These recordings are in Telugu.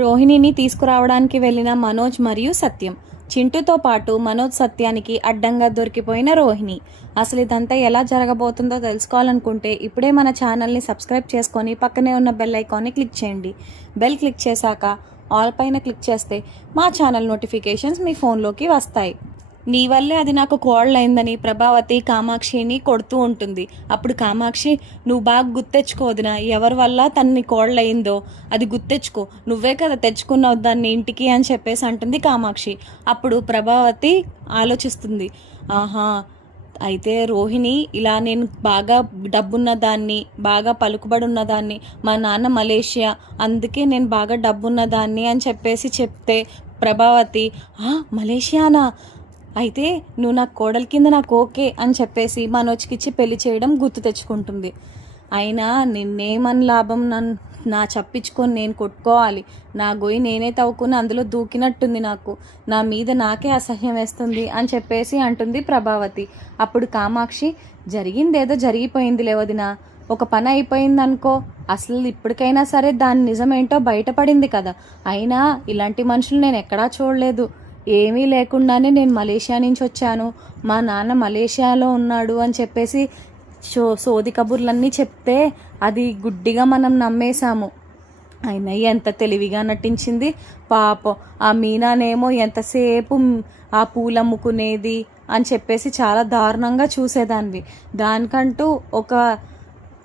రోహిణిని తీసుకురావడానికి వెళ్ళిన మనోజ్ మరియు సత్యం. చింటూతో పాటు మనోజ్ సత్యానికి అడ్డంగా దొరికిపోయిన రోహిణి. అసలు ఇదంతా ఎలా జరగబోతుందో తెలుసుకోవాలనుకుంటే ఇప్పుడే మన ఛానల్ని సబ్స్క్రైబ్ చేసుకొని పక్కనే ఉన్న బెల్ ఐకాన్ని క్లిక్ చేయండి. బెల్ క్లిక్ చేశాక ఆల్ పైన క్లిక్ చేస్తే మా ఛానల్ నోటిఫికేషన్స్ మీ ఫోన్లోకి వస్తాయి. నీ వల్లే అది నాకు కోళ్ళైందని ప్రభావతి కామాక్షిని కొడుతూ ఉంటుంది. అప్పుడు కామాక్షి, నువ్వు బాగా గుర్తెచ్చుకోదినా ఎవరి వల్ల తనని కోళ్ళయిందో అది గుర్తెచ్చుకో, నువ్వే కదా తెచ్చుకున్నావు దాన్ని ఇంటికి అని చెప్పేసి అంటుంది కామాక్షి. అప్పుడు ప్రభావతి ఆలోచిస్తుంది, ఆహా అయితే రోహిణి ఇలా నేను బాగా డబ్బున్న దాన్ని, బాగా పలుకుబడి ఉన్నదాన్ని, మా నాన్న మలేషియా అందుకే నేను బాగా డబ్బున్న దాన్ని అని చెప్పేసి చెప్తే ప్రభావతి, మలేషియానా, అయితే నువ్వు నాకు కోడలి కింద నాకు ఓకే అని చెప్పేసి మనోజ్కిచ్చి పెళ్లి చేయడం గుర్తు తెచ్చుకుంటుంది. అయినా నిన్నేమని లాభం, నా చప్పించుకొని నేను కొట్టుకోవాలి, నా గొయ్యి నేనే తవ్వుకుని అందులో దూకినట్టుంది, నాకు నా మీద నాకే అసహ్యం వేస్తుంది అని చెప్పేసి అంటుంది ప్రభావతి. అప్పుడు కామాక్షి, జరిగిందేదో జరిగిపోయింది వదినా, ఒక పని అయిపోయింది అనుకో, అసలు ఇప్పటికైనా సరే దాని నిజమేంటో బయటపడింది కదా, అయినా ఇలాంటి మనుషులు నేను ఎక్కడా చూడలేదు, ఏమీ లేకుండానే నేను మలేషియా నుంచి వచ్చాను, మా నాన్న మలేషియాలో ఉన్నాడు అని చెప్పేసి సోది కబుర్లన్నీ చెప్తే అది గుడ్డిగా మనం నమ్మేశాము. అయినా ఎంత తెలివిగా నటించింది పాపం. ఆ మీనానేమో ఎంతసేపు ఆ పూలు అమ్ముకునేది అని చెప్పేసి చాలా దారుణంగా చూసేదానివి, దానికంటూ ఒక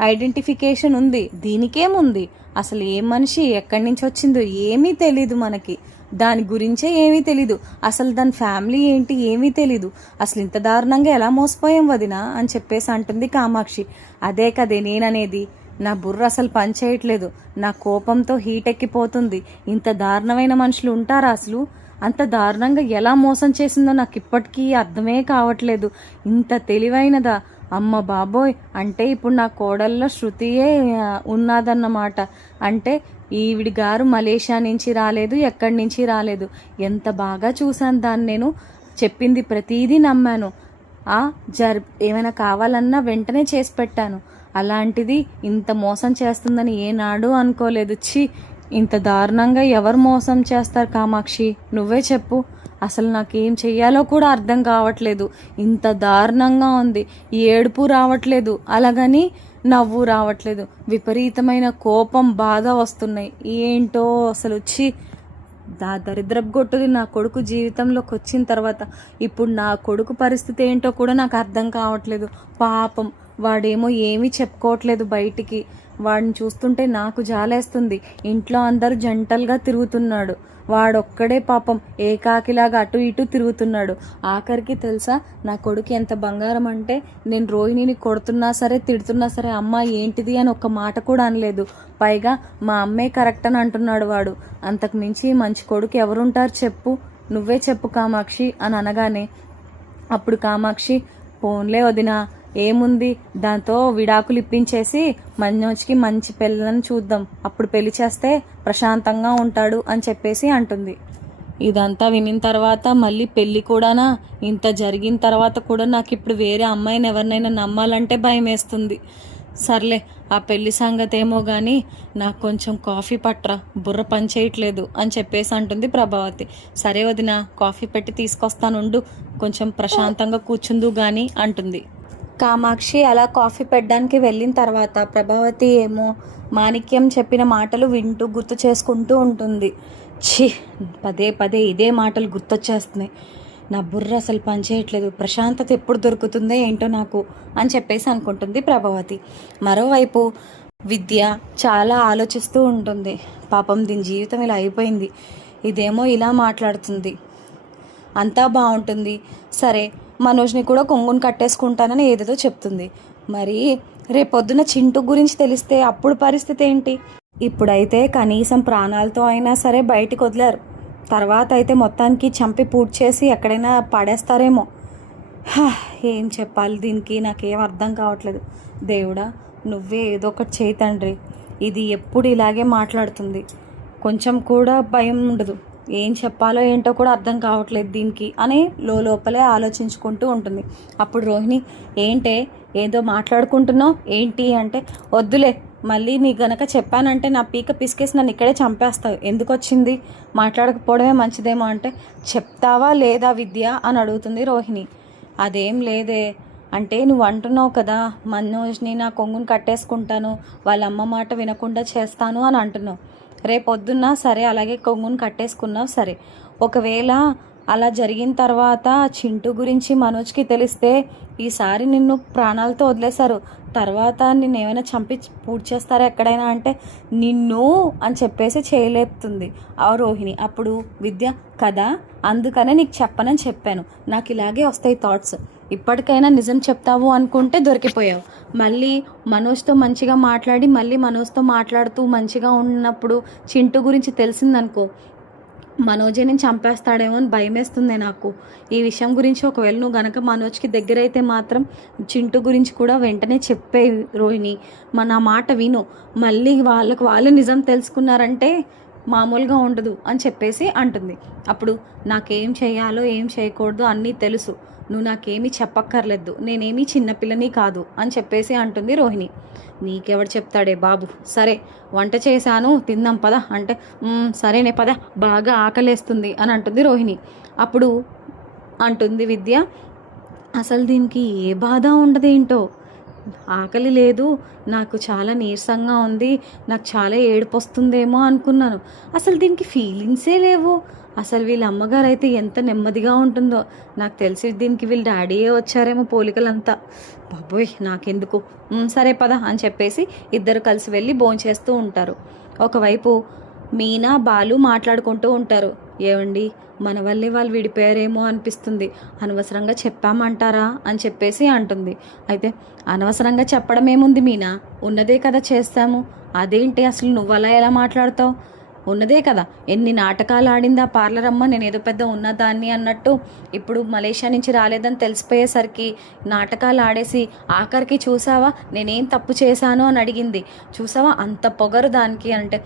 ఐడెంటిఫికేషన్ ఉంది, దీనికేముంది, అసలు ఏ మనిషి ఎక్కడి నుంచి వచ్చిందో ఏమీ తెలీదు మనకి, దాని గురించే ఏమీ తెలీదు, అసలు దాని ఫ్యామిలీ ఏంటి ఏమీ తెలీదు, అసలు ఇంత దారుణంగా ఎలా మోసపోయాం వదినా అని చెప్పేసి అంటుంది కామాక్షి. అదే కదే నేననేది, నా బుర్ర అసలు పనిచేయట్లేదు, నా కోపంతో హీట్ ఎక్కిపోతుంది, ఇంత దారుణమైన మనుషులు ఉంటారా అసలు, అంత దారుణంగా ఎలా మోసం చేసిందో నాకు ఇప్పటికీ అర్థమే కావట్లేదు, ఇంత తెలివైనదా, అమ్మ బాబోయ్, అంటే ఇప్పుడు నా కోడల్లో శృతియే ఉన్నదన్నమాట, అంటే ఈవిడి గారు మలేషియా నుంచి రాలేదు, ఎక్కడి నుంచి రాలేదు, ఎంత బాగా చూశాను దాన్ని, నేను చెప్పింది ప్రతీదీ నమ్మాను, ఏమైనా కావాలన్నా వెంటనే చేసి పెట్టాను, అలాంటిది ఇంత మోసం చేస్తుందని ఏనాడు అనుకోలేదు. ఇంత దారుణంగా ఎవరు మోసం చేస్తారు కామాక్షి, నువ్వే చెప్పు, అసలు నాకేం చెయ్యాలో కూడా అర్థం కావట్లేదు, ఇంత దారుణంగా ఉంది, ఏడుపు రావట్లేదు, అలాగని నవ్వు రావట్లేదు, విపరీతమైన కోపం బాధ వస్తున్నాయి, ఏంటో అసలు దరిద్రపు గొట్టుది నా కొడుకు జీవితంలోకి వచ్చిన తర్వాత ఇప్పుడు నా కొడుకు పరిస్థితి ఏంటో కూడా నాకు అర్థం కావట్లేదు. పాపం వాడేమో ఏమీ చెప్పుకోవట్లేదు బయటికి, వాడిని చూస్తుంటే నాకు జాలేస్తుంది, ఇంట్లో అందరూ జంటలుగా తిరుగుతున్నాడు, వాడొక్కడే పాపం ఏకాకిలాగా అటు ఇటు తిరుగుతున్నాడు. ఆఖరికి తెలుసా నా కొడుకు ఎంత బంగారం అంటే, నేను రోహిణిని కొడుతున్నా సరే తిడుతున్నా సరే అమ్మ ఏంటిది అని ఒక్క మాట కూడా అనలేదు, పైగా మా అమ్మే కరెక్ట్ అని అంటున్నాడు వాడు. అంతకు మించి మంచి కొడుకు ఎవరుంటారు చెప్పు, నువ్వే చెప్పు కామాక్షి అని అనగానే అప్పుడు కామాక్షి, పోన్లే వదినా, ఏముంది, దాంతో విడాకులు ఇప్పించేసి మనోజ్కి మంచి పిల్లని చూద్దాం, అప్పుడు పెళ్లి చేస్తే ప్రశాంతంగా ఉంటాడు అని చెప్పేసి అంటుంది. ఇదంతా వినిన తర్వాత మళ్ళీ పెళ్ళి కూడానా, ఇంత జరిగిన తర్వాత కూడా నాకు ఇప్పుడు వేరే అమ్మాయిని ఎవరినైనా నమ్మాలంటే భయం వేస్తుంది. సర్లే ఆ పెళ్లి సంగతి ఏమో కానీ నాకు కొంచెం కాఫీ పట్రా, బుర్ర పని చేయట్లేదు అని చెప్పేసి అంటుంది ప్రభావతి. సరే వదిన, కాఫీ పెట్టి తీసుకొస్తానుండు, కొంచెం ప్రశాంతంగా కూర్చుందు కానీ అంటుంది. కామాక్షి అలా కాఫీ పెట్టడానికి వెళ్ళిన తర్వాత ప్రభావతి ఏమో మాణిక్యం చెప్పిన మాటలు వింటూ గుర్తు చేసుకుంటూ ఉంటుంది. పదే పదే ఇదే మాటలు గుర్తొచ్చేస్తున్నాయి, నా బుర్ర అసలు పనిచేయట్లేదు, ప్రశాంతత ఎప్పుడు దొరుకుతుందో ఏంటో నాకు అని చెప్పేసి అనుకుంటుంది ప్రభావతి. మరోవైపు విద్య చాలా ఆలోచిస్తూ ఉంటుంది, పాపం దీని జీవితం ఇలా అయిపోయింది, ఇదేమో ఇలా మాట్లాడుతుంది, అంతా బాగుంటుంది, సరే మనోజ్ని కూడా కొంగుని కట్టేసుకుంటానని ఏదేదో చెప్తుంది, మరి రేపొద్దున చింటూ గురించి తెలిస్తే అప్పుడు పరిస్థితి ఏంటి, ఇప్పుడైతే కనీసం ప్రాణాలతో అయినా సరే బయటికి వదిలేరు, తర్వాత అయితే మొత్తానికి చంపి పూడ్చి చేసి ఎక్కడైనా పడేస్తారేమో, ఏం చెప్పాలి దీనికి, నాకేం అర్థం కావట్లేదు, దేవుడా నువ్వే ఏదో ఒకటి చేయి తండ్రి, ఇది ఎప్పుడు ఇలాగే మాట్లాడుతుంది, కొంచెం కూడా భయం ఉండదు, ఏం చెప్పాలో ఏంటో కూడా అర్థం కావట్లేదు దీనికి అని లోపలే ఆలోచించుకుంటూ ఉంటుంది. అప్పుడు రోహిణి, ఏంటే ఏదో మాట్లాడుకుంటున్నావు ఏంటి అంటే, వద్దులే మళ్ళీ నీ గనక చెప్పానంటే నా పీక పిసికేసి నన్ను ఇక్కడే చంపేస్తావు, ఎందుకు వచ్చింది, మాట్లాడకపోవడమే మంచిదేమో అంటే, చెప్తావా లేదా విద్య అని అడుగుతుంది రోహిణి. అదేం లేదే, అంటే నువ్వు అంటున్నావు కదా మనోజ్ని నా కొంగుని కట్టేసుకుంటాను, వాళ్ళ అమ్మ మాట వినకుండా చేస్తాను అని అంటున్నావు. రేపొద్దున్న సరే అలాగే కొంగుని కట్టేసుకున్నావు సరే, ఒకవేళ అలా జరిగిన తర్వాత చింటూ గురించి మనోజ్కి తెలిస్తే ఈసారి నిన్ను ప్రాణాలతో వదిలేశారు, తర్వాత నిన్ను ఏమైనా చంపి పూడ్చేస్తారా చేస్తారా ఎక్కడైనా అంటే నిన్ను అని చెప్పేసి చేయలేపుతుంది ఆ రోహిణి. అప్పుడు విద్య కదా, అందుకనే నీకు చెప్పనని చెప్పాను, నాకు ఇలాగే వస్తాయి థాట్స్, ఇప్పటికైనా నిజం చెప్తావు అనుకుంటే దొరికిపోయావు. మళ్ళీ మనోజ్తో మంచిగా మాట్లాడి మళ్ళీ మనోజ్తో మాట్లాడుతూ మంచిగా ఉన్నప్పుడు చింటూ గురించి తెలిసిందనుకో, మనోజే నేను చంపేస్తాడేమో అని భయమేస్తుంది నాకు. ఈ విషయం గురించి ఒకవేళ నువ్వు గనక మనోజ్కి దగ్గర అయితే మాత్రం చింటూ గురించి కూడా వెంటనే చెప్పే రోహిణి, నా మాట విను, మళ్ళీ వాళ్ళు నిజం తెలుసుకున్నారంటే మామూలుగా ఉండదు అని చెప్పేసి అంటుంది. అప్పుడు నాకేం చేయాలో ఏం చేయకూడదు అన్నీ తెలుసు, నువ్వు నాకేమీ చెప్పక్కర్లేదు, నేనేమీ చిన్నపిల్లని కాదు అని చెప్పేసి అంటుంది రోహిణి. నీకెవడు చెప్తాడే బాబు, సరే వంట చేశాను తిందాం పద అంటే, సరేనే పద బాగా ఆకలేస్తుంది అని అంటుంది రోహిణి. అప్పుడు అంటుంది విద్య, అసలు దీనికి ఏ బాధ ఉండదేంటో, ఆకలి లేదు, నాకు చాలా నీరసంగా ఉంది, నాకు చాలా ఏడుపు వస్తుందేమో అనుకున్నాను, అసలు దీనికి ఫీలింగ్సే లేవు, అసలు వీళ్ళ అమ్మగారు అయితే ఎంత నెమ్మదిగా ఉంటుందో, నాకు తెలిసి దీనికి వీళ్ళ డాడీయే వచ్చారేమో పోలికలంతా, బాబోయ్ నాకెందుకు, సరే పద అని చెప్పేసి ఇద్దరు కలిసి వెళ్ళి భోంచేస్తూ ఉంటారు. ఒకవైపు మీనా బాలు మాట్లాడుకుంటూ ఉంటారు. ఏమండి, మన వల్లే వాళ్ళు విడిపోయారేమో అనిపిస్తుంది, అనవసరంగా చెప్పామంటారా అని చెప్పేసి అంటుంది. అయితే అనవసరంగా చెప్పడం ఏముంది మీనా, ఉన్నదే కదా చేస్తాము, అదేంటి అసలు నువ్వు అలా ఎలా మాట్లాడతావు, ఉన్నదే కదా, ఎన్ని నాటకాలు ఆడింది ఆ పార్లర్ అమ్మ, నేను ఏదో పెద్ద ఉన్నదాన్ని అన్నట్టు ఇప్పుడు మలేషియా నుంచి రాలేదని తెలిసిపోయేసరికి నాటకాలు ఆడేసి ఆఖరికి చూసావా నేనేం తప్పు చేశాను అని అడిగింది, చూసావా అంత పొగరు దానికి అంటే,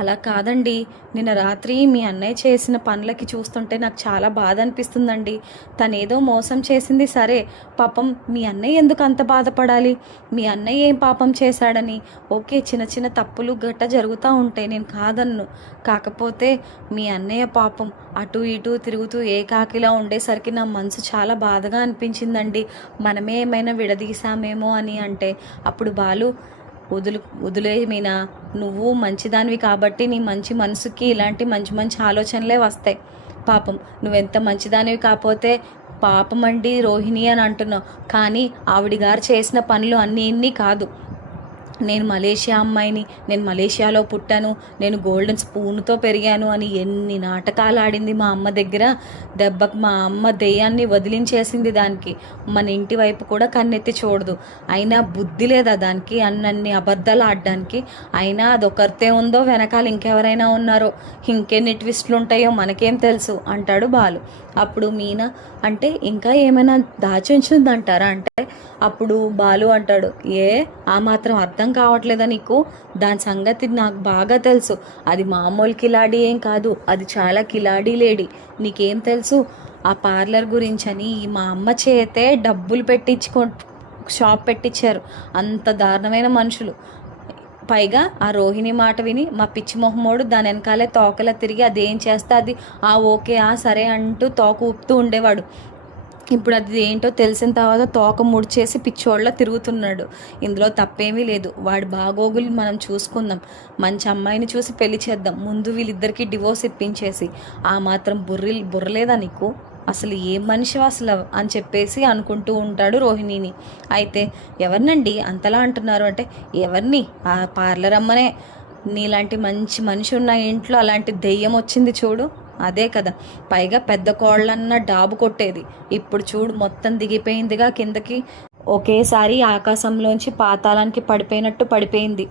అలా కాదండి, నిన్న రాత్రి మీ అన్నయ్య చేసిన పనులకి చూస్తుంటే నాకు చాలా బాధ అనిపిస్తుందండి, తనేదో మోసం చేసింది సరే, పాపం మీ అన్నయ్య ఎందుకు అంత బాధపడాలి, మీ అన్నయ్య ఏం పాపం చేశాడని, ఓకే చిన్న చిన్న తప్పులు గట్ట జరుగుతూ ఉంటాయి నేను కాదన్ను, కాకపోతే మీ అన్నయ్య పాపం అటు ఇటు తిరుగుతూ ఏకాకిలా ఉండేసరికి నా మనసు చాలా బాధగా అనిపించిందండి, మనమే ఏమైనా విడదీశామేమో అని అంటే, అప్పుడు బాలు వదిలే మీనా, నువ్వు మంచిదానివి కాబట్టి నీ మంచి మనసుకి ఇలాంటి మంచి మంచి ఆలోచనలే వస్తాయి, పాపం నువ్వెంత మంచిదానివి కాకపోతే పాపం అండి రోహిణి అని అంటున్నావు, కానీ ఆవిడ గారు చేసిన పనులు అన్నీ కాదు, నేను మలేషియా అమ్మాయిని, నేను మలేషియాలో పుట్టాను, నేను గోల్డెన్ స్పూన్తో పెరిగాను అని ఎన్ని నాటకాలు ఆడింది మా అమ్మ దగ్గర, దెబ్బకు మా అమ్మ దెయ్యాన్ని వదిలించేసింది దానికి, మన ఇంటి వైపు కూడా కన్నెత్తి చూడదు, అయినా బుద్ధి లేదా దానికి అన్నన్ని అబద్ధాలు ఆడడానికి, అయినా అదొకరితే ఉందో వెనకాల ఇంకెవరైనా ఉన్నారో, ఇంకెన్ని ట్విస్టులు ఉంటాయో మనకేం తెలుసు అంటాడు బాలు. అప్పుడు మీనా అంటే ఇంకా ఏమైనా దాచి ఉంచుందంటారా అంటే, అప్పుడు బాలు అంటాడు, ఆ మాత్రం అర్థం కావట్లేదా నీకు, దాని సంగతి నాకు బాగా తెలుసు, అది మామూలు కిలాడీ ఏం కాదు, అది చాలా కిలాడీ లేడీ, నీకేం తెలుసు ఆ పార్లర్ గురించని, మా అమ్మ చేతే డబ్బులు షాప్ పెట్టించారు, అంత దారుణమైన మనుషులు, పైగా ఆ రోహిణి మాట విని మా పిచ్చి మొహమ్మోడు దాని వెనకాలే తోకలా తిరిగి అదేం చేస్తే అది ఓకే సరే అంటూ తోక ఊపుతూ ఉండేవాడు, ఇప్పుడు అది ఏంటో తెలిసిన తర్వాత తోక ముడిచేసి పిచ్చోళ్ళ తిరుగుతున్నాడు, ఇందులో తప్పేమీ లేదు, వాడి బాగోగులు మనం చూసుకుందాం, మంచి అమ్మాయిని చూసి పెళ్లి చేద్దాం, ముందు వీళ్ళిద్దరికీ డివోర్స్ ఇప్పించేసి, ఆ మాత్రం బుర్రలేదా నీకు, అసలు ఏ మనిషి అసలు అని చెప్పేసి అనుకుంటూ ఉంటాడు రోహిణిని. అయితే ఎవరినండి అంతలా అంటున్నారు అంటే, ఎవరిని ఆ పార్లర్ అమ్మనే, నీలాంటి మంచి మనిషి ఉన్న ఇంట్లో అలాంటి దెయ్యం వచ్చింది చూడు, అదే కదా, పైగా పెద్ద కోళ్ళన్న డాబు కొట్టేది, ఇప్పుడు చూడు మొత్తం దిగిపోయిందిగా కిందకి, ఒకేసారి ఆకాశంలోంచి పాతాళానికి పడిపోయినట్టు పడిపోయింది,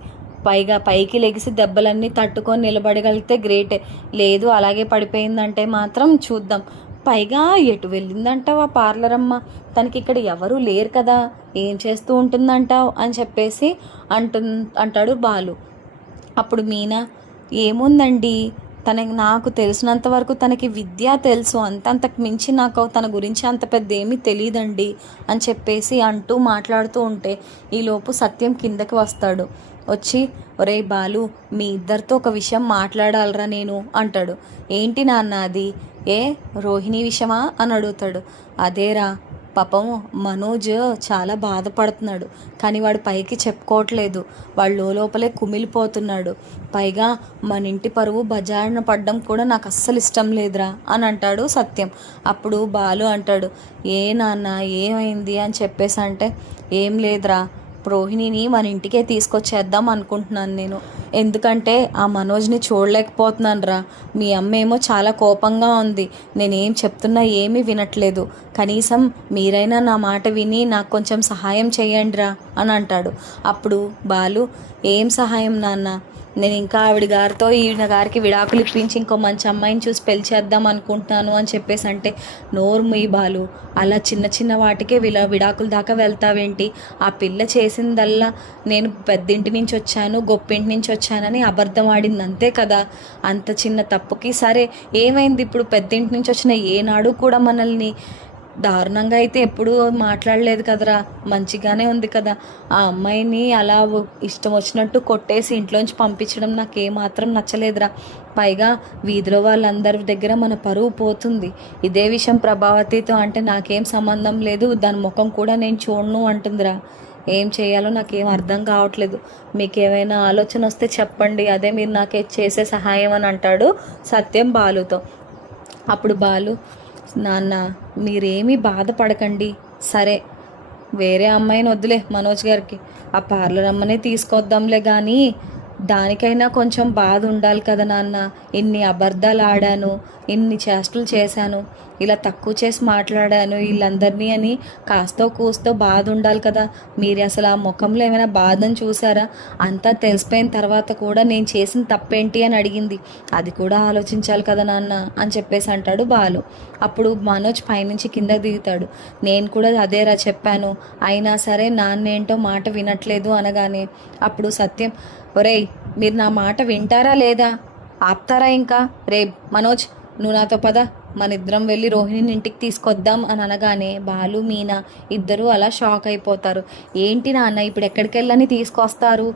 పైగా పైకి లెగిసి దెబ్బలన్నీ తట్టుకొని నిలబడగలిగితే గ్రేటే, లేదు అలాగే పడిపోయిందంటే మాత్రం చూద్దాం, పైగా ఎటు వెళ్ళిందంటావు ఆ పార్లర్ అమ్మ, తనకి ఇక్కడ ఎవరూ లేరు కదా, ఏం చేస్తూ ఉంటుందంటావు అని చెప్పేసి అంటాడు బాలు. అప్పుడు మీనా, ఏముందండి నాకు తెలిసినంత వరకు తనకి విద్య తెలుసు, అంతకు మించి నాకు తన గురించి అంత పెద్ద ఏమీ తెలియదండి అని చెప్పేసి అంటూ మాట్లాడుతూ ఉంటే ఈలోపు సత్యం కిందకి వస్తాడు. వచ్చి, ఒరేయ్ బాలు, మీ ఇద్దరితో ఒక విషయం మాట్లాడాలరా నేను అంటాడు. ఏంటి నాన్న అది? ఏ రోహిణి విషయమా అని అడుగుతాడు. అదేరా, పాపం మనోజ్ చాలా బాధపడుతున్నాడు, కానీ వాడు పైకి చెప్పుకోవట్లేదు. వాడు లోపలే కుమిలిపోతున్నాడు. పైగా మన ఇంటి పరువు బజారున పడ్డం కూడా నాకు అస్సలు ఇష్టం లేదురా అని అంటాడు సత్యం. అప్పుడు బాలు అంటాడు, ఏ నాన్న ఏమైంది అని చెప్పేసి అంటే, ఏం లేదురా, రోహిణిని మన ఇంటికే తీసుకొచ్చేద్దాం అనుకుంటున్నాను నేను. ఎందుకంటే ఆ మనోజ్ని చూడలేకపోతున్నాను రా. మీ అమ్మ ఏమో చాలా కోపంగా ఉంది, నేనేం చెప్తున్నా ఏమీ వినట్లేదు. కనీసం మీరైనా నా మాట విని నాకు కొంచెం సహాయం చేయండి రా అని అంటాడు. అప్పుడు బాలు, ఏం సహాయం నాన్న? నేను ఇంకా ఆవిడ గారితో ఈయన గారికి విడాకులు ఇప్పించి ఇంకో మంచి అమ్మాయిని చూసి పెళ్లి చేద్దాం అనుకుంటున్నాను అని చెప్పేసి అంటే, నోరు మూయి బాలు, అలా చిన్న చిన్న వాటికే విడాకుల దాకా వెళ్తావేంటి? ఆ పిల్ల చేసిందల్లా నేను పెద్దింటి నుంచి వచ్చాను, గొప్పింటి నుంచి వచ్చానని అబద్ధం ఆడింది అంతే కదా. అంత చిన్న తప్పుకి సరే ఏమైంది ఇప్పుడు? పెద్దింటి నుంచి వచ్చిన ఏనాడు కూడా మనల్ని దారుణంగా అయితే ఎప్పుడూ మాట్లాడలేదు కదరా, మంచిగానే ఉంది కదా. ఆ అమ్మాయిని అలా ఇష్టం వచ్చినట్టు కొట్టేసి ఇంట్లోంచి పంపించడం నాకు ఏమాత్రం నచ్చలేదురా. పైగా వీధిలో వాళ్ళందరి దగ్గర మన పరువు పోతుంది. ఇదే విషయం ప్రభావతితో అంటే నాకేం సంబంధం లేదు, దాని ముఖం కూడా నేను చూడను అంటుందిరా. ఏం చేయాలో నాకేం అర్థం కావట్లేదు. మీకు ఏమైనా ఆలోచన వస్తే చెప్పండి, అదే మీరు నాకే చేసే సహాయం అని అంటాడు సత్యం బాలుతో. అప్పుడు బాలు, నాన్న మీరేమీ బాధపడకండి, సరే వేరే అమ్మాయిని వద్దులే మనోజ్ గారికి, ఆ పార్లర్ అమ్మనే తీసుకొద్దాంలే, కానీ దానికైనా కొంచెం బాధ ఉండాలి కదా నాన్న. ఇన్ని అబద్ధాలు ఆడాను, ఇన్ని చేష్టలు చేశాను, ఇలా తక్కువ చేసి మాట్లాడాను వీళ్ళందరినీ అని కాస్తో కూస్తో బాధ ఉండాలి కదా. మీరు అసలు ఆ ముఖంలో ఏమైనా బాధను చూసారా? అంతా తెలిసిపోయిన తర్వాత కూడా నేను చేసిన తప్పేంటి అని అడిగింది, అది కూడా ఆలోచించాలి కదా నాన్న అని చెప్పేసి అంటాడు బాలు. అప్పుడు మనోజ్ పైనుంచి కింద దిగుతాడు. నేను కూడా అదేరా చెప్పాను, అయినా సరే నాన్నేంటో మాట వినట్లేదు అనగానే అప్పుడు సత్యం, ఒరేయ్ మీరు నా మాట వింటారా లేదా? ఆపుతారా ఇంకా? రే మనోజ్, నువ్వు నాతో పద, మన ఇద్దరం వెళ్ళి రోహిణిని ఇంటికి తీసుకొద్దాం అని అనగానే బాలు మీనా ఇద్దరు అలా షాక్ అయిపోతారు. ఏంటి నాన్న ఇప్పుడు ఎక్కడికి వెళ్ళని తీసుకొస్తారు?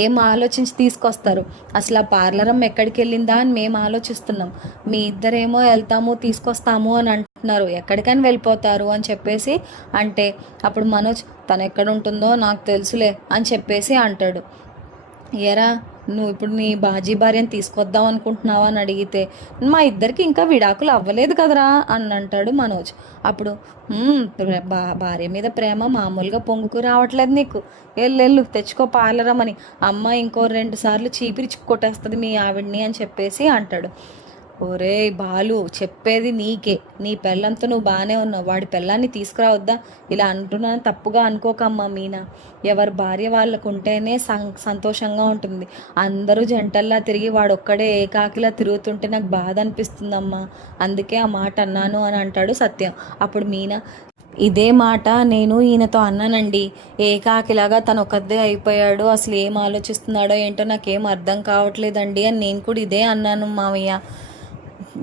ఏం ఆలోచించి తీసుకొస్తారు? అసలు ఆ పార్లరం ఎక్కడికి వెళ్ళిందా అని మేము ఆలోచిస్తున్నాం, మీ ఇద్దరేమో వెళ్తాము తీసుకొస్తాము అని అంటున్నారు, ఎక్కడికైనా వెళ్ళిపోతారు అని చెప్పేసి అంటే అప్పుడు మనోజ్, తను ఎక్కడ ఉంటుందో నాకు తెలుసులే అని చెప్పేసి అంటాడు. ఎరా, నువ్వు ఇప్పుడు నీ బాజీ భార్యను తీసుకొద్దాం అనుకుంటున్నావా అని అడిగితే, మా ఇద్దరికి ఇంకా విడాకులు అవ్వలేదు కదరా అని అంటాడు మనోజ్. అప్పుడు భార్య మీద ప్రేమ మామూలుగా పొంగుకు రావట్లేదు నీకు, వెళ్ళు తెచ్చుకో పార్లరమని, అమ్మ ఇంకో 2 సార్లు చీపిరి కొట్టేస్తుంది మీ ఆవిడ్ని అని చెప్పేసి అంటాడు. ఒరే బాలు, చెప్పేది నీకే, నీ పెళ్ళంతో నువ్వు బాగానే ఉన్నావు, వాడి పెళ్ళాన్ని తీసుకురావద్దా? ఇలా అంటున్నాను తప్పుగా అనుకోకమ్మా మీనా, ఎవరి భార్య వాళ్ళకు ఉంటేనే సంతోషంగా ఉంటుంది. అందరూ జంటల్లా తిరిగి వాడొక్కడే ఏకాకిలా తిరుగుతుంటే నాకు బాధ అనిపిస్తుందమ్మా, అందుకే ఆ మాట అన్నాను అని అంటాడు సత్యం. అప్పుడు మీనా, ఇదే మాట నేను ఈయనతో అన్నానండి, ఏకాకిలాగా తను ఒక్కదే అయిపోయాడు, అసలు ఏం ఆలోచిస్తున్నాడో ఏంటో నాకేం అర్థం కావట్లేదండి అని నేను కూడా ఇదే అన్నాను మావయ్య.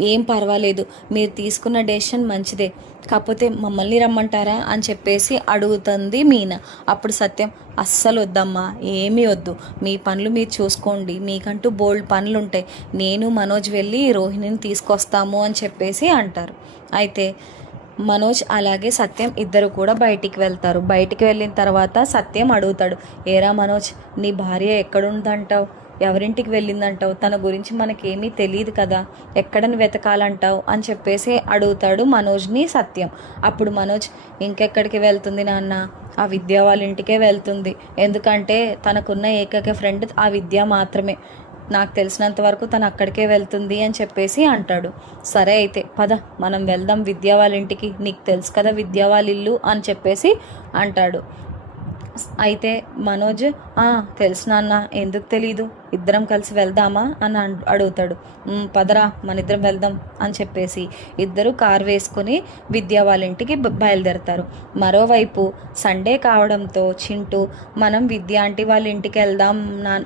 ఏం పర్వాలేదు, మీరు తీసుకున్న డెసిషన్ మంచిదే, కాకపోతే మమ్మల్ని రమ్మంటారా అని చెప్పేసి అడుగుతుంది మీనా. అప్పుడు సత్యం, అస్సలు వద్దమ్మా, ఏమీ వద్దు, మీ పనులు మీరు చూసుకోండి, మీకంటూ బోల్డ్ పనులు ఉంటాయి, నేను మనోజ్ వెళ్ళి రోహిణిని తీసుకొస్తాము అని చెప్పేసి అంటారు. అయితే మనోజ్ అలాగే సత్యం ఇద్దరు కూడా బయటికి వెళ్తారు. బయటికి వెళ్ళిన తర్వాత సత్యం అడుగుతాడు, ఏరా మనోజ్, నీ భార్య ఎక్కడుందంటావు, ఎవరింటికి వెళ్ళిందంటావు, తన గురించి మనకేమీ తెలియదు కదా, ఎక్కడని వెతకాలంటావు అని చెప్పేసి అడుగుతాడు మనోజ్ని సత్యం. అప్పుడు మనోజ్, ఇంకెక్కడికి వెళ్తుంది నాన్న, ఆ విద్య వాళ్ళ ఇంటికే వెళ్తుంది, ఎందుకంటే తనకున్న ఏకైక ఫ్రెండ్ ఆ విద్య మాత్రమే, నాకు తెలిసినంత వరకు తను అక్కడికే వెళ్తుంది అని చెప్పేసి అంటాడు. సరే అయితే పద మనం వెళ్దాం విద్య వాళ్ళ ఇంటికి, నీకు తెలుసు కదా విద్య వాళ్ళ ఇల్లు అని చెప్పేసి అంటాడు. అయితే మనోజ్, తెలుసు నాన్న, ఎందుకు తెలీదు, ఇద్దరం కలిసి వెళ్దామా అని అడుగుతాడు. పదరా మన ఇద్దరం వెళ్దాం అని చెప్పేసి ఇద్దరు కారు వేసుకొని విద్యా వాళ్ళ ఇంటికి బయలుదేరతారు. మరోవైపు సండే కావడంతో చింటూ, మనం విద్య ఆంటీ వాళ్ళ ఇంటికి వెళ్దాం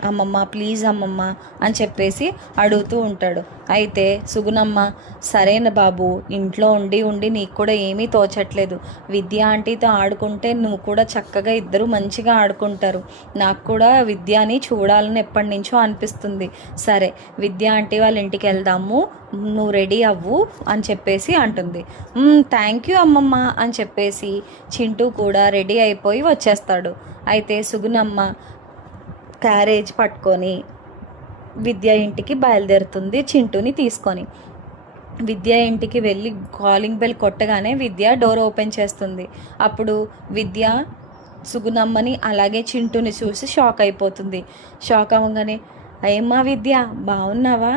అమ్మమ్మ, ప్లీజ్ అమ్మమ్మ అని చెప్పేసి అడుగుతూ ఉంటాడు. అయితే సుగుణమ్మ, సరేనా బాబు, ఇంట్లో ఉండి ఉండి నీకు కూడా ఏమీ తోచట్లేదు, విద్య ఆంటీతో ఆడుకుంటే నువ్వు కూడా చక్కగా ఇద్దరు మంచిగా మంచిగా ఆడుకుంటారు. నాకు కూడా విద్యాని చూడాలని ఎప్పటి నుంచో అనిపిస్తుంది. సరే విద్య ఆంటీ వాళ్ళ ఇంటికి వెళ్దాము, నువ్వు రెడీ అవ్వు అని చెప్పేసి అంటుంది. థ్యాంక్ యూ అమ్మమ్మ అని చెప్పేసి చింటూ కూడా రెడీ అయిపోయి వచ్చేస్తాడు. అయితే సుగుణమ్మ క్యారేజ్ పట్టుకొని విద్య ఇంటికి బయలుదేరుతుంది చింటూని తీసుకొని. విద్య ఇంటికి వెళ్ళి కాలింగ్ బెల్ కొట్టగానే విద్య డోర్ ఓపెన్ చేస్తుంది. అప్పుడు విద్య సుగుణమ్మని అలాగే చింటూని చూసి షాక్ అయిపోతుంది. షాక్ అవ్వగానే, ఏమ్మా విద్య బాగున్నావా,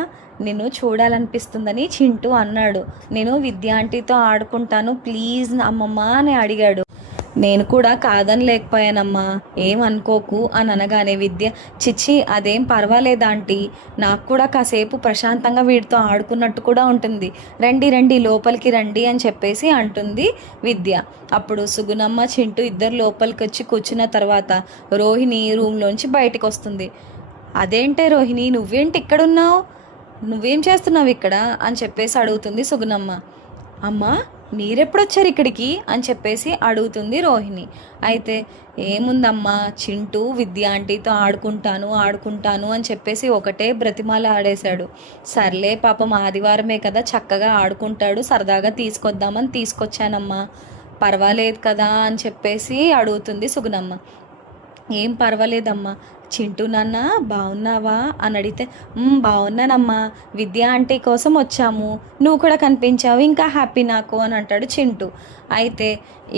నిన్ను చూడాలనిపిస్తుందని చింటూ అన్నాడు. నేను విద్య ఆంటీతో ఆడుకుంటాను ప్లీజ్ అమ్మమ్మ అని అడిగాడు. నేను కూడా కాదని లేకపోయానమ్మా, ఏమనుకోకు అని అనగానే విద్య, చిచ్చి అదేం పర్వాలేదు ఆంటీ, నాకు కూడా కాసేపు ప్రశాంతంగా వీడితో ఆడుకున్నట్టు కూడా ఉంటుంది, రండి రండి లోపలికి రండి అని చెప్పేసి అంటుంది విద్య. అప్పుడు సుగుణమ్మ చింటూ ఇద్దరు లోపలికి వచ్చి కూర్చున్న తర్వాత రోహిణి రూమ్లోంచి బయటకు వస్తుంది. అదేంటే రోహిణి, నువ్వేంటి ఇక్కడున్నావు, నువ్వేం చేస్తున్నావు ఇక్కడ అని చెప్పేసి అడుగుతుంది సుగుణమ్మ. అమ్మా మీరెప్పుడొచ్చారు ఇక్కడికి అని చెప్పేసి అడుగుతుంది రోహిణి. అయితే ఏముందమ్మా, చింటూ విద్య ఆంటీతో ఆడుకుంటాను అని చెప్పేసి ఒకటే బ్రతిమాల ఆడేశాడు. సర్లే పాపం ఆదివారమే కదా చక్కగా ఆడుకుంటాడు, సరదాగా తీసుకొద్దామని తీసుకొచ్చానమ్మా, పర్వాలేదు కదా అని చెప్పేసి అడుగుతుంది సుగుణమ్మ. ఏం పర్వాలేదమ్మా, చింటూ నాన్న బాగున్నావా అని అడిగితే, బాగున్నానమ్మా, విద్య ఆంటీ కోసం వచ్చాము, నువ్వు కూడా కనిపించావు, ఇంకా హ్యాపీ నాకు అని అంటాడు చింటూ. అయితే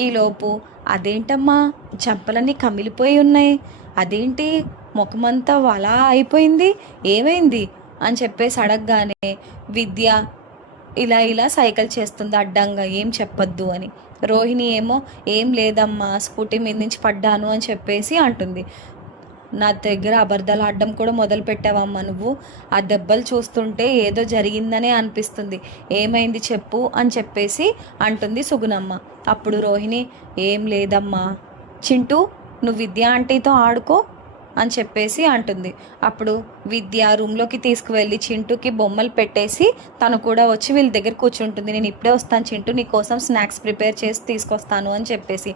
ఈలోపు అదేంటమ్మా చెంపలన్నీ కమిలిపోయి ఉన్నాయి, అదేంటి ముఖమంతా అలా అయిపోయింది, ఏమైంది అని చెప్పేసి అడగగానే విద్య ఇలా సైకిల్ చేస్తుంది అడ్డంగా, ఏం చెప్పొద్దు అని. రోహిణి ఏమో ఏం లేదమ్మా స్కూటీ మీద నుంచి పడ్డాను అని చెప్పేసి అంటుంది. నా దగ్గర అబద్ధాలు ఆడడం కూడా మొదలు పెట్టావమ్మా నువ్వు, ఆ దెబ్బలు చూస్తుంటే ఏదో జరిగిందనే అనిపిస్తుంది, ఏమైంది చెప్పు అని చెప్పేసి అంటుంది సుగుణమ్మ. అప్పుడు రోహిణి, ఏం లేదమ్మా చింటూ, నువ్వు విద్య ఆంటీతో ఆడుకో అని చెప్పేసి అంటుంది. అప్పుడు విద్య రూమ్లోకి తీసుకువెళ్ళి చింటూకి బొమ్మలు పెట్టేసి తను కూడా వచ్చి వీళ్ళ దగ్గర కూర్చుంటుంది. నేను ఇప్పుడే వస్తాను చింటూ, నీ కోసం స్నాక్స్ ప్రిపేర్ చేసి తీసుకొస్తాను అని చెప్పేసి.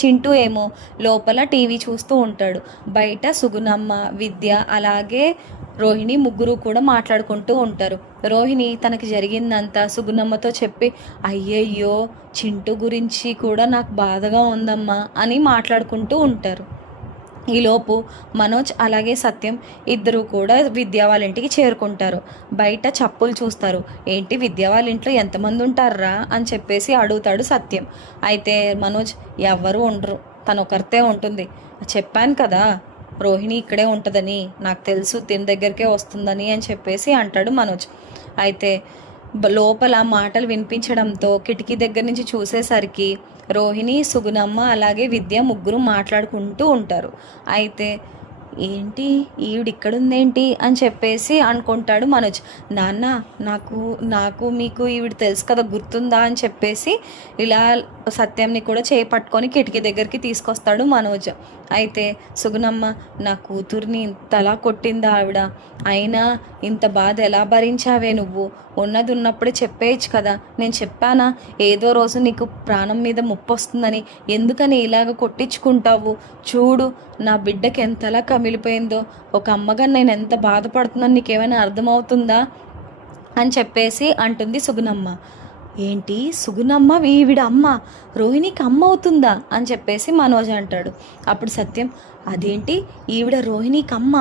చింటూ ఏమో లోపల టీవీ చూస్తూ ఉంటాడు. బయట సుగుణమ్మ, విద్య అలాగే రోహిణి ముగ్గురు కూడా మాట్లాడుకుంటూ ఉంటారు. రోహిణి తనకి జరిగిందంతా సుగుణమ్మతో చెప్పి, అయ్యయ్యో చింటూ గురించి కూడా నాకు బాధగా ఉందమ్మా అని మాట్లాడుకుంటూ ఉంటారు. ఈలోపు మనోజ్ అలాగే సత్యం ఇద్దరు కూడా విద్య వాళ్ళ ఇంటికి చేరుకుంటారు. బయట చప్పులు చూస్తారు. ఏంటి విద్య వాళ్ళ ఇంట్లో ఎంతమంది ఉంటారా అని చెప్పేసి అడుగుతాడు సత్యం. అయితే మనోజ్, ఎవ్వరూ ఉండరు, తను ఒకరితే ఉంటుంది, చెప్పాను కదా రోహిణి ఇక్కడే ఉంటుందని, నాకు తెలుసు దీని దగ్గరికే వస్తుందని అని చెప్పేసి అంటాడు మనోజ్. అయితే లోపల మాటలు వినిపించడంతో కిటికీ దగ్గర నుంచి చూసేసరికి రోహిణి, సుగుణమ్మ అలాగే విద్య ముగ్గురు మాట్లాడుకుంటూ ఉంటారు. అయితే ఏంటి ఈవిడిక్కడుందేంటి అని చెప్పేసి అనుకుంటాడు మనోజ్. నాన్న నాకు మీకు ఈవిడ తెలుసు కదా, గుర్తుందా అని చెప్పేసి ఇలా సత్యంని కూడా చేపట్టుకొని కిటికీ దగ్గరికి తీసుకొస్తాడు మనోజ్. అయితే సుగుణమ్మ, నా కూతుర్ని ఇంతలా కొట్టిందా ఆవిడ, అయినా ఇంత బాధ ఎలా భరించావే నువ్వు, ఉన్నది ఉన్నప్పుడే చెప్పేయచ్చు కదా, నేను చెప్పానా ఏదో రోజు నీకు ప్రాణం మీద ముప్పు వస్తుందని, ఎందుకని ఇలాగ కొట్టించుకుంటావు, చూడు నా బిడ్డకి ఎంతలా కమిలిపోయిందో, ఒక అమ్మగా నేను ఎంత బాధపడుతున్నాను నీకేమైనా అర్థమవుతుందా అని చెప్పేసి అంటుంది సుగుణమ్మ. ఏంటి సుగుణమ్మ ఈవిడ అమ్మ, రోహిణికి అమ్మ అవుతుందా అని చెప్పేసి మనోజ్ అంటాడు. అప్పుడు సత్యం, అదేంటి ఈవిడ రోహిణికి అమ్మ,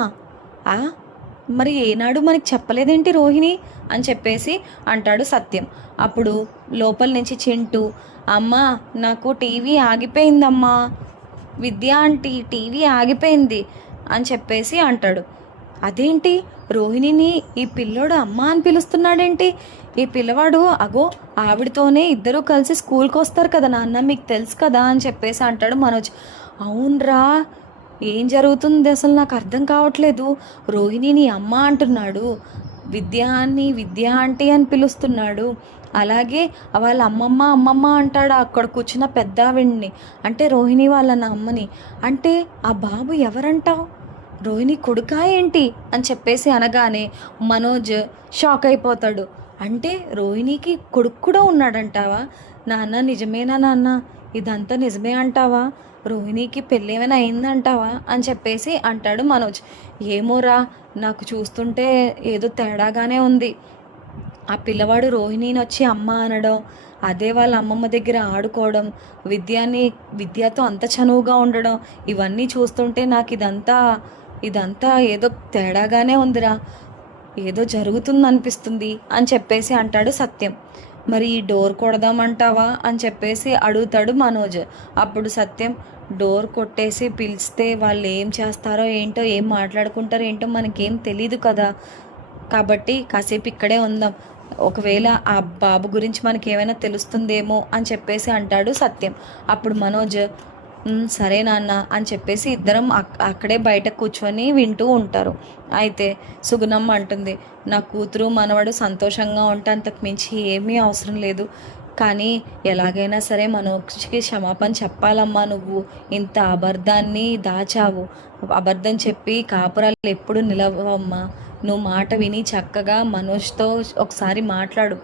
మరి ఏనాడు మనకి చెప్పలేదేంటి రోహిణి అని చెప్పేసి అంటాడు సత్యం. అప్పుడు లోపల నుంచి చింటూ, అమ్మ నాకు టీవీ ఆగిపోయిందమ్మా, విద్య ఆంటీ టీవీ ఆగిపోయింది అని చెప్పేసి అంటాడు. అదేంటి రోహిణిని ఈ పిల్లోడు అమ్మ అని పిలుస్తున్నాడేంటి, ఈ పిల్లవాడు అగో ఆవిడతోనే ఇద్దరూ కలిసి స్కూల్కి వస్తారు కదా నాన్న, మీకు తెలుసు కదా అని చెప్పేసి అంటాడు మనోజ్. అవునరా, ఏం జరుగుతుంది అసలు నాకు అర్థం కావట్లేదు, రోహిణిని అమ్మ అంటున్నాడు, విద్య ఆంటీ అని పిలుస్తున్నాడు, అలాగే వాళ్ళ అమ్మమ్మ అంటాడు అక్కడ కూర్చున్న పెద్దావిడిని, అంటే రోహిణి వాళ్ళ నా అమ్మని, అంటే ఆ బాబు ఎవరంటావు, రోహిణి కొడుకా ఏంటి అని చెప్పేసి అనగానే మనోజ్ షాక్ అయిపోతాడు. అంటే రోహిణికి కొడుకు కూడా ఉన్నాడంటావా నాన్న, నిజమేనా నాన్న, ఇదంతా నిజమే అంటావా? రోహిణికి పెళ్ళి ఏమైనా అయిందంటావా అని చెప్పేసి అంటాడు మనోజ్. ఏమోరా, నాకు చూస్తుంటే ఏదో తేడాగానే ఉంది. ఆ పిల్లవాడు రోహిణిని వచ్చి అమ్మ అనడం, అదే వాళ్ళ అమ్మమ్మ దగ్గర ఆడుకోవడం, విద్యతో అంత చనువుగా ఉండడం, ఇవన్నీ చూస్తుంటే నాకు ఇదంతా ఏదో తేడాగానే ఉందిరా, ఏదో జరుగుతుందనిపిస్తుంది అని చెప్పేసి అంటాడు సత్యం. మరి ఈ డోర్ కొడదామంటావా అని చెప్పేసి అడుగుతాడు మనోజ్. అప్పుడు సత్యం, డోర్ కొట్టేసి పిలిస్తే వాళ్ళు ఏం చేస్తారో ఏంటో, ఏం మాట్లాడుకుంటారో ఏంటో మనకేం తెలీదు కదా, కాబట్టి కాసేపు ఇక్కడే ఉందాం, ఒకవేళ ఆ బాబు గురించి మనకి ఏమైనా తెలుస్తుందేమో అని చెప్పేసి అంటాడు సత్యం. అప్పుడు మనోజ్, సరే నాన్న అని చెప్పేసి ఇద్దరం అక్కడే బయట కూర్చొని వింటూ ఉంటారు. అయితే సుగుణమ్మ అంటుంది, నా కూతురు మనవడు సంతోషంగా ఉంటే అంతకు మించి ఏమీ అవసరం లేదు, కానీ ఎలాగైనా సరే మనోజ్కి క్షమాపణ చెప్పాలమ్మా, నువ్వు ఇంత అబద్ధాన్ని దాచావు, అబద్ధం చెప్పి కాపురాలు ఎప్పుడు నిలవమ్మా, నువ్వు మాట విని చక్కగా మనోజ్తో ఒకసారి మాట్లాడు,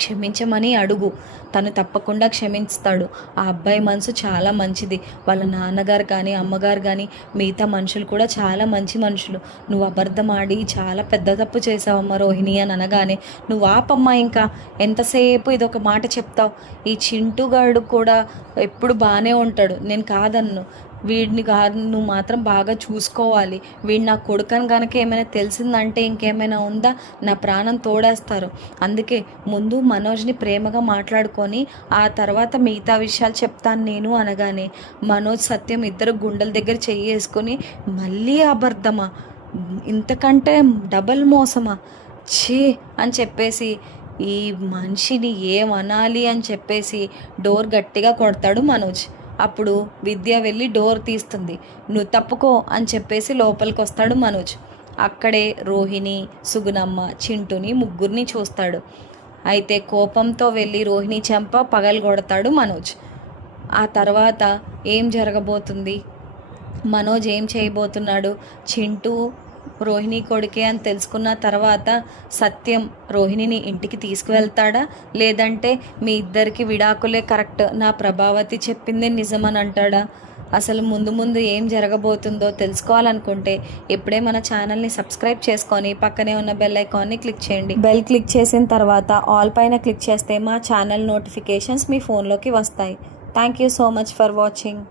క్షమించమని అడుగు, తను తప్పకుండా క్షమిస్తాడు. ఆ అబ్బాయి మనసు చాలా మంచిది, వాళ్ళ నాన్నగారు కానీ అమ్మగారు కానీ మిగతా మనుషులు కూడా చాలా మంచి మనుషులు. నువ్వు అబద్ధం ఆడి చాలా పెద్ద తప్పు చేసావమ్మ రోహిణి అని అనగానే, నువ్వు ఆపమ్మా, ఇంకా ఎంతసేపు ఇదొక మాట చెప్తావు, ఈ చింటుగాడు కూడా ఎప్పుడు బాగానే ఉంటాడు, నేను కాదన్ను, వీడిని కాదు, నువ్వు మాత్రం బాగా చూసుకోవాలి, వీడు నా కొడుకని కనుక ఏమైనా తెలిసిందంటే ఇంకేమైనా ఉందా, నా ప్రాణం తోడేస్తారు, అందుకే ముందు మనోజ్ని ప్రేమగా మాట్లాడుకొని ఆ తర్వాత మిగతా విషయాలు చెప్తాను నేను అనగానే, మనోజ్ సత్యం ఇద్దరు గుండెల దగ్గర చెయ్యేసుకొని, మళ్ళీ అబద్ధమా, ఇంతకంటే డబల్ మోసమా, ఛీ అని చెప్పేసి ఈ మనిషిని ఏమనాలి అని చెప్పేసి డోర్ గట్టిగా కొడతాడు మనోజ్. అప్పుడు విద్య వెళ్ళి డోర్ తీస్తుంది. నువ్వు తప్పుకో అని చెప్పేసి లోపలికి వస్తాడు మనోజ్. అక్కడే రోహిణి, సుగుణమ్మ, చింటుని ముగ్గురిని చూస్తాడు. అయితే కోపంతో వెళ్ళి రోహిణి చెంప పగలగొడతాడు మనోజ్. ఆ తర్వాత ఏం జరగబోతుంది, మనోజ్ ఏం చేయబోతున్నాడు, చింటూ రోహిణి కొడుకే అని తెలుసుకున్న తర్వాత సత్యం రోహిణిని ఇంటికి తీసుకువెళ్తాడా, లేదంటే మీ ఇద్దరికి విడాకులే కరెక్ట్, నా ప్రభావతి చెప్పిందే నిజమని అంటాడా? అసలు ముందు ఏం జరగబోతుందో తెలుసుకోవాలనుకుంటే ఇప్పుడే మన ఛానల్ని సబ్స్క్రైబ్ చేసుకొని పక్కనే ఉన్న బెల్ ఐకాన్ని క్లిక్ చేయండి. బెల్ క్లిక్ చేసిన తర్వాత ఆల్ పైన క్లిక్ చేస్తే మా ఛానల్ నోటిఫికేషన్స్ మీ ఫోన్లోకి వస్తాయి. Thank you so much for watching.